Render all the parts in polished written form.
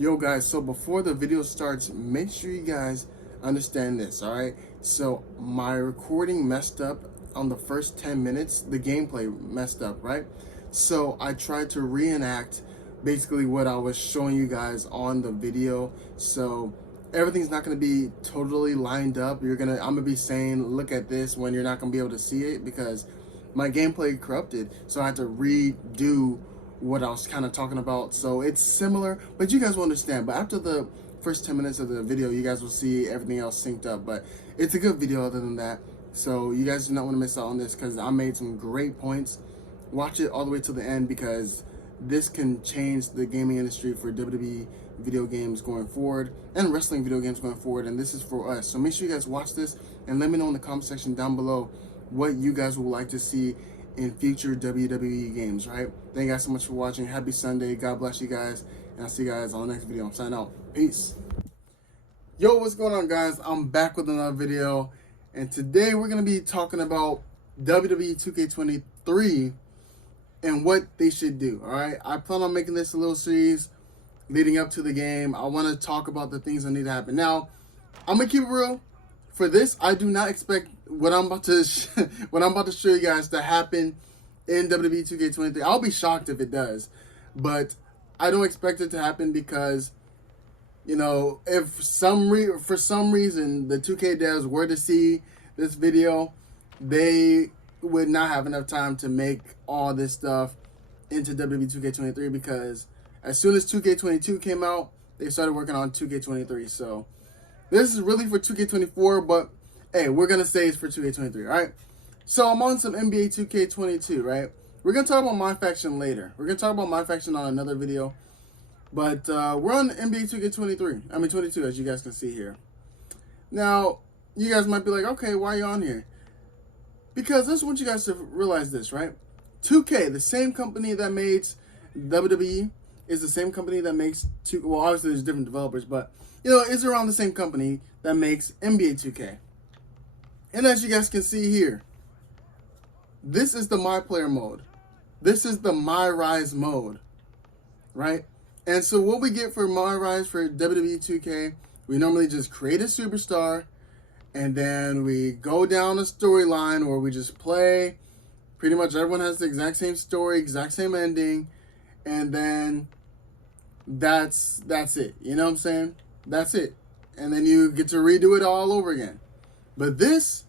Yo guys, so before the video starts, make sure you guys understand this, alright? So my recording messed up on the first 10 minutes, the gameplay messed up, right? So I tried to reenact basically what I was showing you guys on the video. So everything's not going to be totally lined up. I'm going to be saying, look at this, when you're not going to be able to see it because my gameplay corrupted. So I had to redo what I was kind of talking about. So it's similar, but you guys will understand. But after the first 10 minutes of the video, you guys will see everything else synced up. But it's a good video other than that. So you guys do not want to miss out on this because I made some great points. Watch it all the way to the end because this can change the gaming industry for WWE video games going forward and wrestling video games going forward. And this is for us. So make sure you guys watch this and let me know in the comment section down below what you guys would like to see in future WWE games, right? Thank you guys so much for watching. Happy Sunday. God bless you guys. And I'll see you guys on the next video. I'm signing out. Peace. Yo, what's going on, guys? I'm back with another video. And today we're going to be talking about WWE2K23 and what they should do, all right? I plan on making this a little series leading up to the game. I want to talk about the things that need to happen. Now, I'm going to keep it real. For this, I do not expect what I'm about to show you guys to happen in WWE 2K23. I'll be shocked if it does, but I don't expect it to happen because, you know, if for some reason the 2K devs were to see this video, they would not have enough time to make all this stuff into WWE 2K23 because as soon as 2K22 came out, they started working on 2K23. So this is really for 2K24, but hey, we're going to say it's for 2K23, all right? So I'm on some NBA 2K22, right? We're going to talk about my faction later. We're going to talk about my faction on another video. But we're on NBA 2K23. I mean 22, as you guys can see here. Now, you guys might be like, okay, why are you on here? Because I just want you guys to realize this, right? 2K, the same company that makes WWE, is the same company that makes well, obviously there's different developers, but you know, it's around the same company that makes NBA 2K. And as you guys can see here, this is the My Player mode. This is the My Rise mode, right? And so what we get for My Rise for WWE 2K, we normally just create a superstar, and then we go down a storyline where we just play. Pretty much everyone has the exact same story, exact same ending, and then that's it. You know what I'm saying? That's it. And then you get to redo it all over again. But this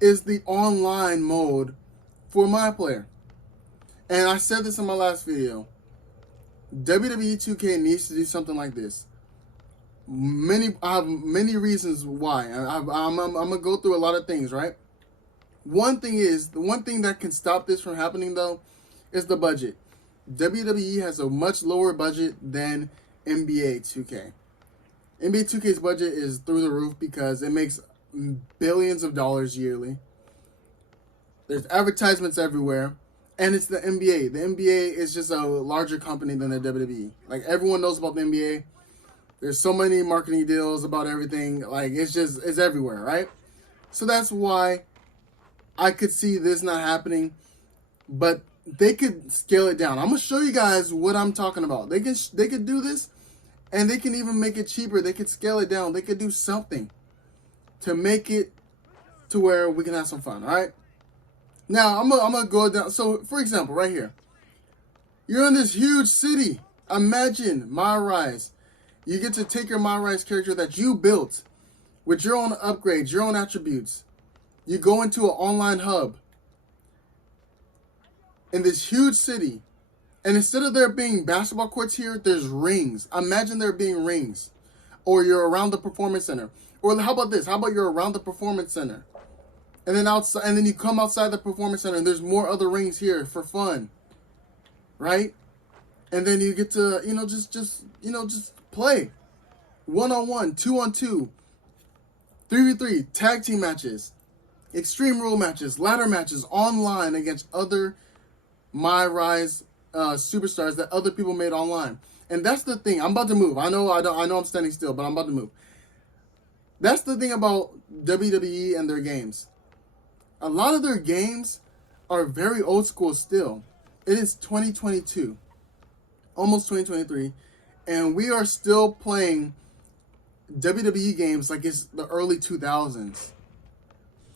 is the online mode for My Player. And I said this in my last video. WWE 2K needs to do something like this. I have many reasons why. I'm going to go through a lot of things, right? The one thing that can stop this from happening, though, is the budget. WWE has a much lower budget than NBA 2K. NBA 2K's budget is through the roof because it makes billions of dollars yearly. There's advertisements everywhere. And it's the NBA. The NBA is just a larger company than the WWE. Like, everyone knows about the NBA. There's so many marketing deals about everything. Like, it's everywhere, right? So that's why I could see this not happening. But they could scale it down. I'm going to show you guys what I'm talking about. They could do this. And they can even make it cheaper. They could scale it down. They could do something to make it to where we can have some fun, all right? Now, I'm gonna go down. So, for example, right here. You're in this huge city. Imagine My Rise. You get to take your My Rise character that you built with your own upgrades, your own attributes. You go into an online hub in this huge city. And instead of there being basketball courts here, there's rings. Imagine there being rings. Or you're around the performance center. Or how about this? How about you're around the performance center? And then outside, and then you come outside the performance center and there's more other rings here for fun. Right? And then you get to, just play. 1-on-1, 2-on-2, 3v3, tag team matches, extreme rule matches, ladder matches online against other My Rise superstars that other people made online. And that's the thing. I'm about to move. I know I'm standing still, but I'm about to move. That's the thing about WWE and their games. A lot of their games are very old school still. It is 2022. Almost 2023. and we are still playing WWE games like it's the early 2000s,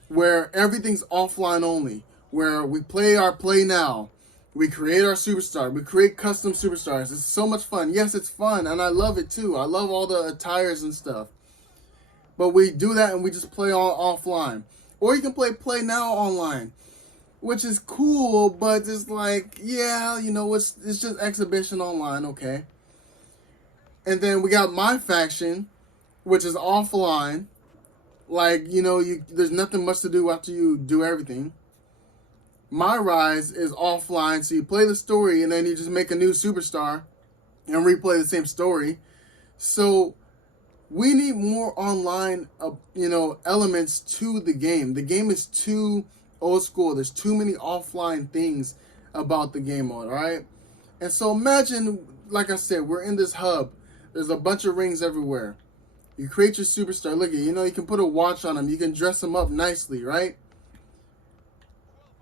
where everything's offline only, where we play our play now, we create our superstar, we create custom superstars. It's so much fun. Yes, it's fun, and I love it too. I love all the attires and stuff. But we do that and we just play offline. Or you can play now online, which is cool, but it's like, yeah, it's just exhibition online, okay. And then we got my faction, which is offline. Like, there's nothing much to do after you do everything. My Rise is offline, so you play the story and then you just make a new superstar and replay the same story. So we need more online, elements to the game. The game is too old school. There's too many offline things about the game mode, all right? And so imagine, like I said, we're in this hub. There's a bunch of rings everywhere. You create your superstar. Look at, you can put a watch on them. You can dress them up nicely, right?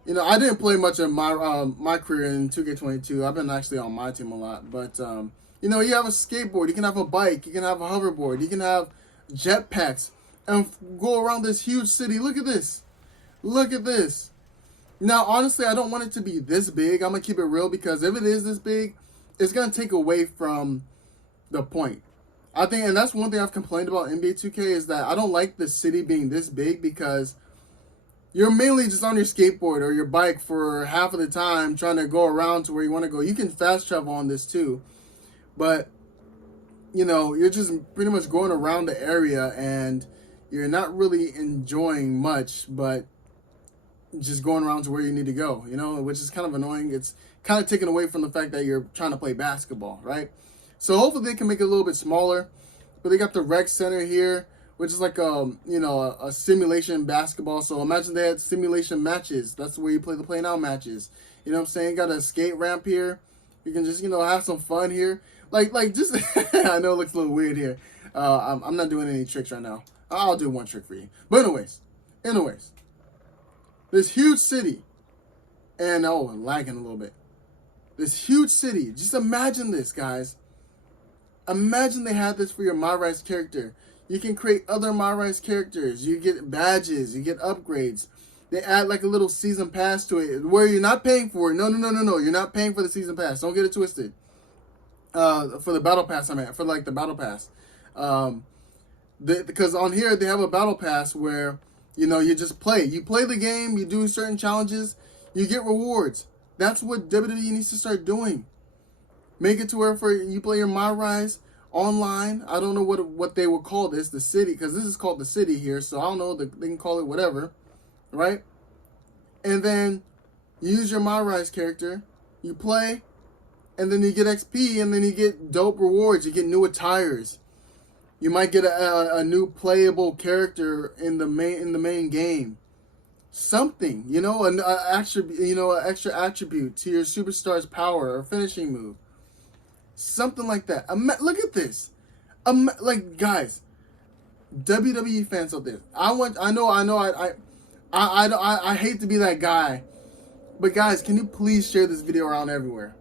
I didn't play much of my career in 2K22. I've been actually on my team a lot. But, you have a skateboard. You can have a bike. You can have a hoverboard. You can have jetpacks and go around this huge city. Look at this. Look at this. Now, honestly, I don't want it to be this big. I'm going to keep it real, because if it is this big, it's going to take away from the point. I think, and that's one thing I've complained about NBA 2K, is that I don't like the city being this big, because you're mainly just on your skateboard or your bike for half of the time trying to go around to where you want to go. You can fast travel on this too, but you're just pretty much going around the area and you're not really enjoying much, but just going around to where you need to go, which is kind of annoying. It's kind of taken away from the fact that you're trying to play basketball, right? So hopefully they can make it a little bit smaller, but they got the rec center here, which is like a simulation basketball. So imagine they had simulation matches. That's where you play the play now matches. You know what I'm saying? Got a skate ramp here. You can just, have some fun here. Like just, I know it looks a little weird here. I'm not doing any tricks right now. I'll do one trick for you. But anyways, this huge city, and I'm lagging a little bit. This huge city. Just imagine this, guys. Imagine they had this for your My Rise character. You can create other My Rise characters. You get badges. You get upgrades. They add like a little season pass to it where you're not paying for it. No. You're not paying for the season pass. Don't get it twisted. For the battle pass, for like the battle pass. Because on here they have a battle pass where, you just play. You play the game. You do certain challenges. You get rewards. That's what WWE needs to start doing. Make it to where for you play your My Rise online. I don't know what they would call this, the city, because this is called the city here. So I don't know, they can call it whatever, right? And then you use your My Rise character, you play, and then you get XP, and then you get dope rewards. You get new attires. You might get a new playable character in the main game. Something, an extra attribute to your superstar's power or finishing move. Something like that. Look at this. Guys, WWE fans out there. I hate to be that guy, but guys, can you please share this video around everywhere?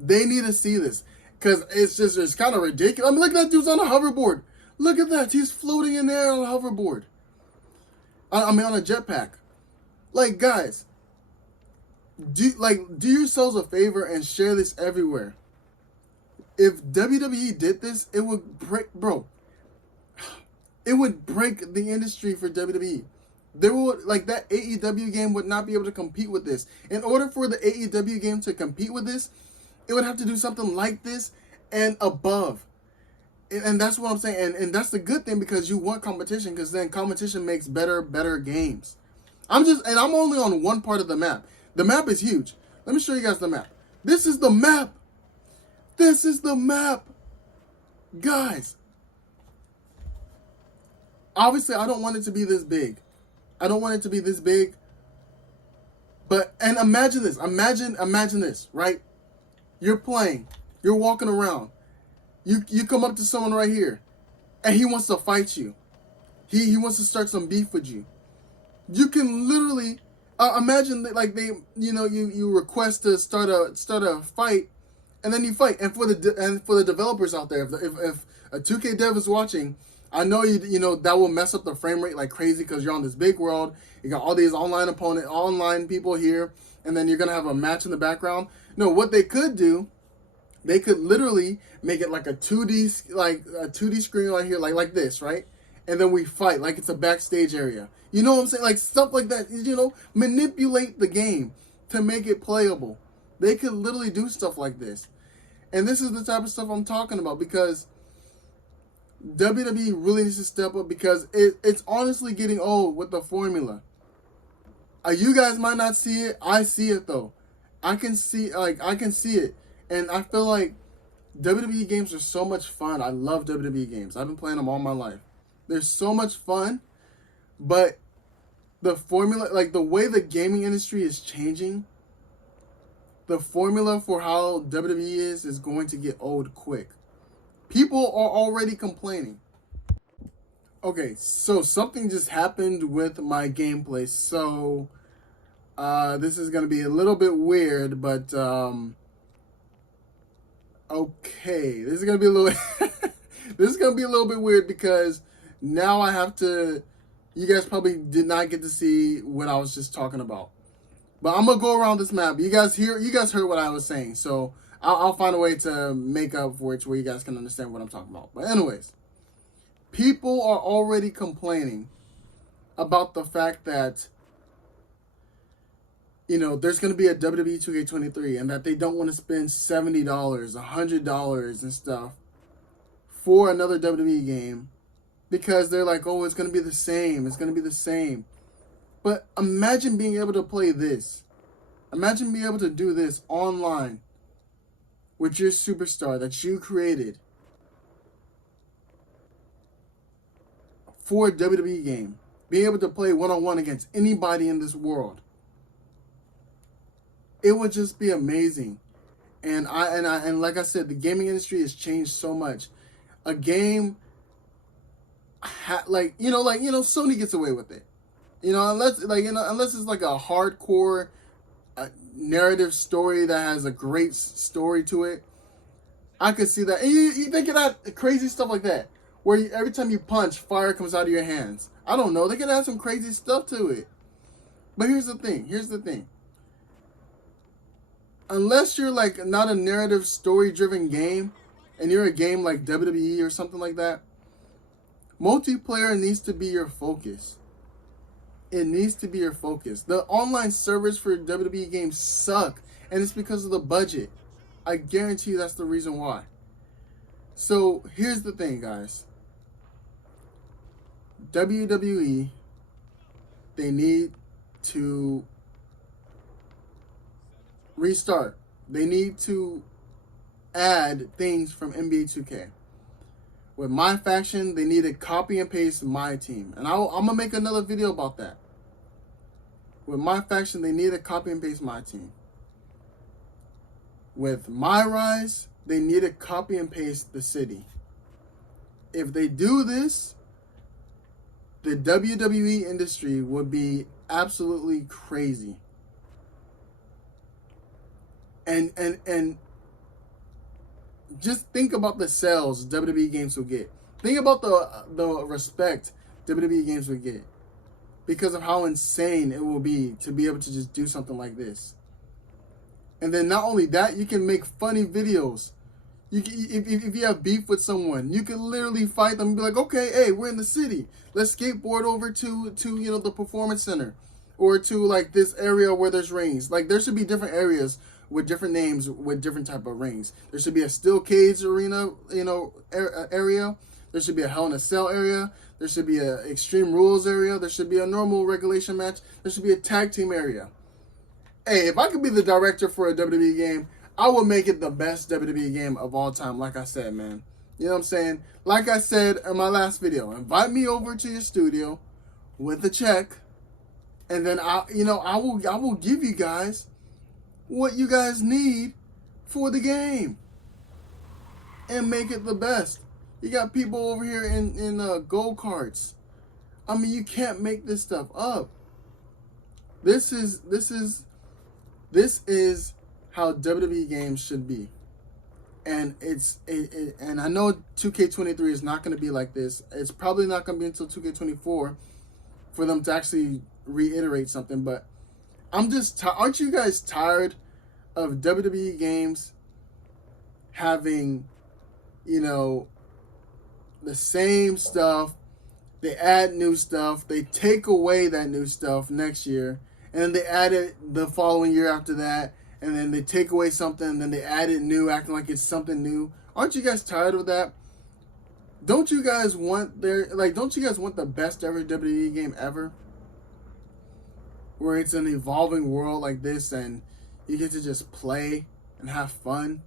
They need to see this, because it's kind of ridiculous. Look at that dude's on a hoverboard. Look at that. He's floating in there on a hoverboard. On a jetpack. Guys, do yourselves a favor and share this everywhere. If WWE did this, it would break, bro. It would break the industry for WWE. There would, that AEW game would not be able to compete with this. In order for the AEW game to compete with this, it would have to do something like this and above. And that's what I'm saying. And that's the good thing, because you want competition, because then competition makes better games. I'm only on one part of the map. The map is huge. Let me show you guys the map. This is the map. This is the map. Guys. Obviously, I don't want it to be this big. But, and imagine this. Imagine this, right? You're playing. You're walking around. You come up to someone right here, and he wants to fight you. He wants to start some beef with you. You can literally imagine that, you request to start a fight, and then you fight. And for the developers out there, if a 2K dev is watching, I know you know that will mess up the frame rate like crazy because you're on this big world. You got all these online people here, and then you're gonna have a match in the background. No, what they could do, they could literally make it like a 2D screen right here, like this, right? And then we fight like it's a backstage area. You know what I'm saying? Like stuff like that. You know, manipulate the game to make it playable. They could literally do stuff like this. And this is the type of stuff I'm talking about because WWE really needs to step up because it's honestly getting old with the formula. You guys might not see it. I see it though. I can see it. And I feel like WWE games are so much fun. I love WWE games. I've been playing them all my life. They're so much fun, but the formula, like the way the gaming industry is changing, the formula for how WWE is going to get old quick. People are already complaining. Okay, so something just happened with my gameplay. So this is going to be a little bit weird, but okay, this is going to be a little this is going to be a little bit weird because now I have to, you guys probably did not get to see what I was just talking about. But I'm going to go around this map. You guys heard what I was saying. So I'll find a way to make up for it where you guys can understand what I'm talking about. But anyways, people are already complaining about the fact that, you know, there's going to be a WWE2K23 and that they don't want to spend $70, $100 and stuff for another WWE game because they're like, oh, it's going to be the same. It's going to be the same. But imagine being able to play this. Imagine being able to do this online with your superstar that you created for a WWE game. Being able to play one-on-one against anybody in this world. It would just be amazing. And like I said, the gaming industry has changed so much. A game, Sony gets away with it. You know, unless it's like a hardcore narrative story that has a great story to it, I could see that. And they could add crazy stuff like that, where every time you punch, fire comes out of your hands. I don't know. They could add some crazy stuff to it. But here's the thing. Unless you're like not a narrative story-driven game, and you're a game like WWE or something like that, multiplayer needs to be your focus. It needs to be your focus. The online servers for WWE games suck, and it's because of the budget. I guarantee you that's the reason why. So here's the thing, guys. WWE, they need to restart. They need to add things from NBA 2K. With my faction, they need to copy and paste my team. And I'm going to make another video about that. With my faction, they need to copy and paste my team. With my rise, they need to copy and paste the city. If they do this, the WWE industry would be absolutely crazy. And just think about the sales WWE games will get. Think about the respect WWE games would get because of how insane it will be to be able to just do something like this. And then not only that, you can make funny videos. If you have beef with someone, you can literally fight them and be like, okay, hey, we're in the city. Let's skateboard over to the performance center or to like this area where there's rings. Like there should be different areas with different names, with different type of rings. There should be a steel cage arena, area. There should be a Hell in a Cell area. There should be a Extreme Rules area. There should be a normal regulation match. There should be a tag team area. Hey, if I could be the director for a WWE game, I would make it the best WWE game of all time. Like I said, man. You know what I'm saying? Like I said in my last video, invite me over to your studio with a check, and then I will give you guys what you guys need for the game and make it the best. You got people over here in go-karts. I mean, you can't make this stuff up. This is how WWE games should be. and and I know 2K23 is not going to be like this. It's probably not going to be until 2K24 for them to actually reiterate something. But I'm just aren't you guys tired of WWE games having, you know, the same stuff? They add new stuff, they take away that new stuff next year, and then they add it the following year after that, and then they take away something, and then they add it new, acting like it's something new. Aren't you guys tired of that? Don't you guys want don't you guys want the best ever WWE game ever? Where it's an evolving world like this and you get to just play and have fun.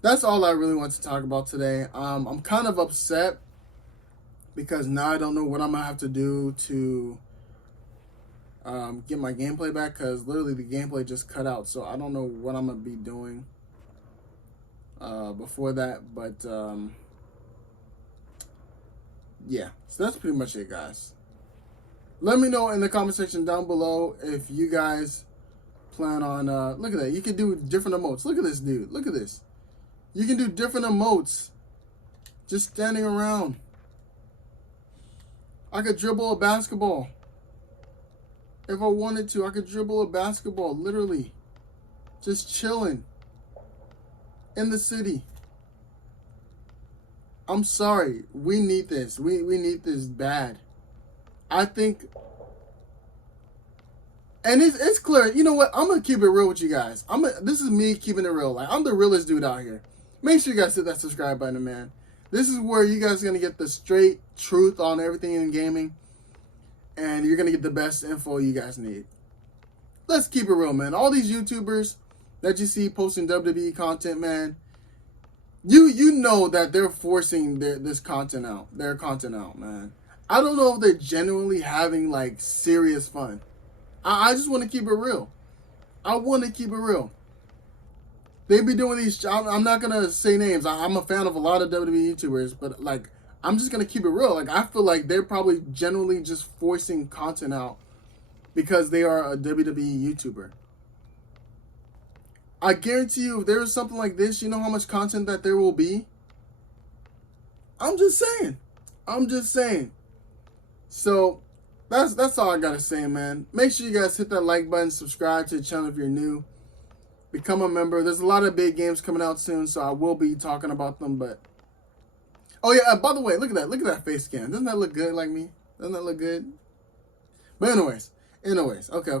That's all I really want to talk about today. I'm kind of upset because now I don't know what I'm going to have to do to get my gameplay back, because literally the gameplay just cut out. So I don't know what I'm going to be doing before that. But yeah, so that's pretty much it, guys. Let me know in the comment section down below if you guys plan on... look at that. You can do different emotes. Look at this, dude. Look at this. You can do different emotes just standing around. I could dribble a basketball. If I wanted to, I could dribble a basketball, literally. Just chilling in the city. I'm sorry. We need this. We need this bad. I think... And it's clear. You know what? I'm going to keep it real with you guys. This is me keeping it real. Like, I'm the realest dude out here. Make sure you guys hit that subscribe button, man. This is where you guys are going to get the straight truth on everything in gaming. And you're going to get the best info you guys need. Let's keep it real, man. All these YouTubers that you see posting WWE content, man, you know that they're forcing their content out, man. I don't know if they're genuinely having, like, serious fun. I just want to keep it real. I want to keep it real. They be doing these... I'm not going to say names. I'm a fan of a lot of WWE YouTubers, but, like, I'm just going to keep it real. Like, I feel like they're probably generally just forcing content out because they are a WWE YouTuber. I guarantee you, if there was something like this, you know how much content that there will be? I'm just saying. I'm just saying. So... That's all I gotta say, man. Make sure you guys hit that like button, subscribe to the channel if you're new. Become a member. There's a lot of big games coming out soon, so I will be talking about them, but... Oh, yeah, by the way, look at that. Look at that face scan. Doesn't that look good like me? Doesn't that look good? But anyways. Okay.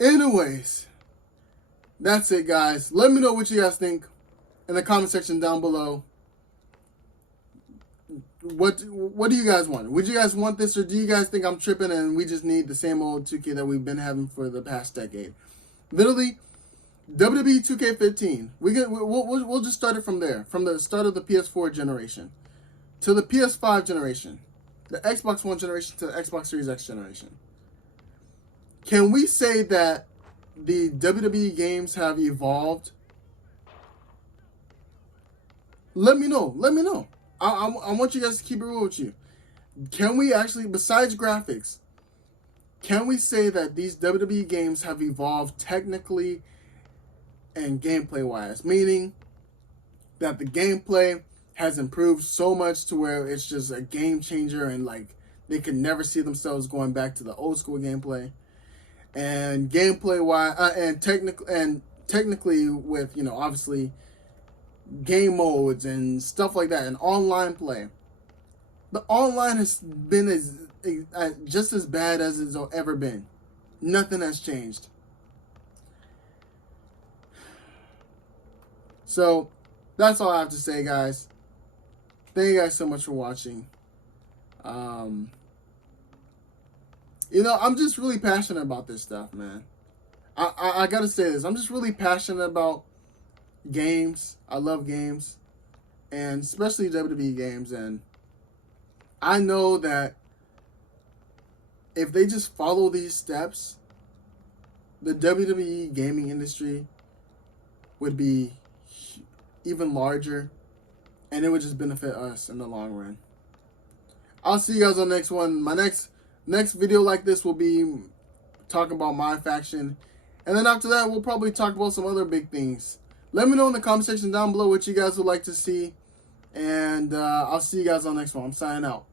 Anyways. That's it, guys. Let me know what you guys think in the comment section down below. What do you guys want? Would you guys want this, or do you guys think I'm tripping and we just need the same old 2K that we've been having for the past decade? Literally, WWE2K15. We'll just start it from there, from the start of the PS4 generation to the PS5 generation, the Xbox One generation to the Xbox Series X generation. Can we say that the WWE games have evolved? Let me know. Let me know. I want you guys to keep it real with you. Can we actually, besides graphics, can we say that these WWE games have evolved technically and gameplay-wise? Meaning that the gameplay has improved so much to where it's just a game changer, and like they could never see themselves going back to the old school gameplay. And gameplay-wise, and technically with, you know, obviously game modes and stuff like that, and online play. The online has been just as bad as it's ever been. Nothing has changed. So that's all I have to say, guys. Thank you guys so much for watching. You know, I'm just really passionate about this stuff, man. I gotta say this. I'm just really passionate about games. I love games, and especially WWE games, and I know that if they just follow these steps, the WWE gaming industry would be even larger, and it would just benefit us in the long run. I'll see you guys on the next one. My next video like this will be talking about my faction And then after that, we'll probably talk about some other big things. Let me know in the comment section down below what you guys would like to see. And I'll see you guys on the next one. I'm signing out.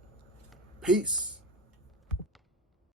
Peace.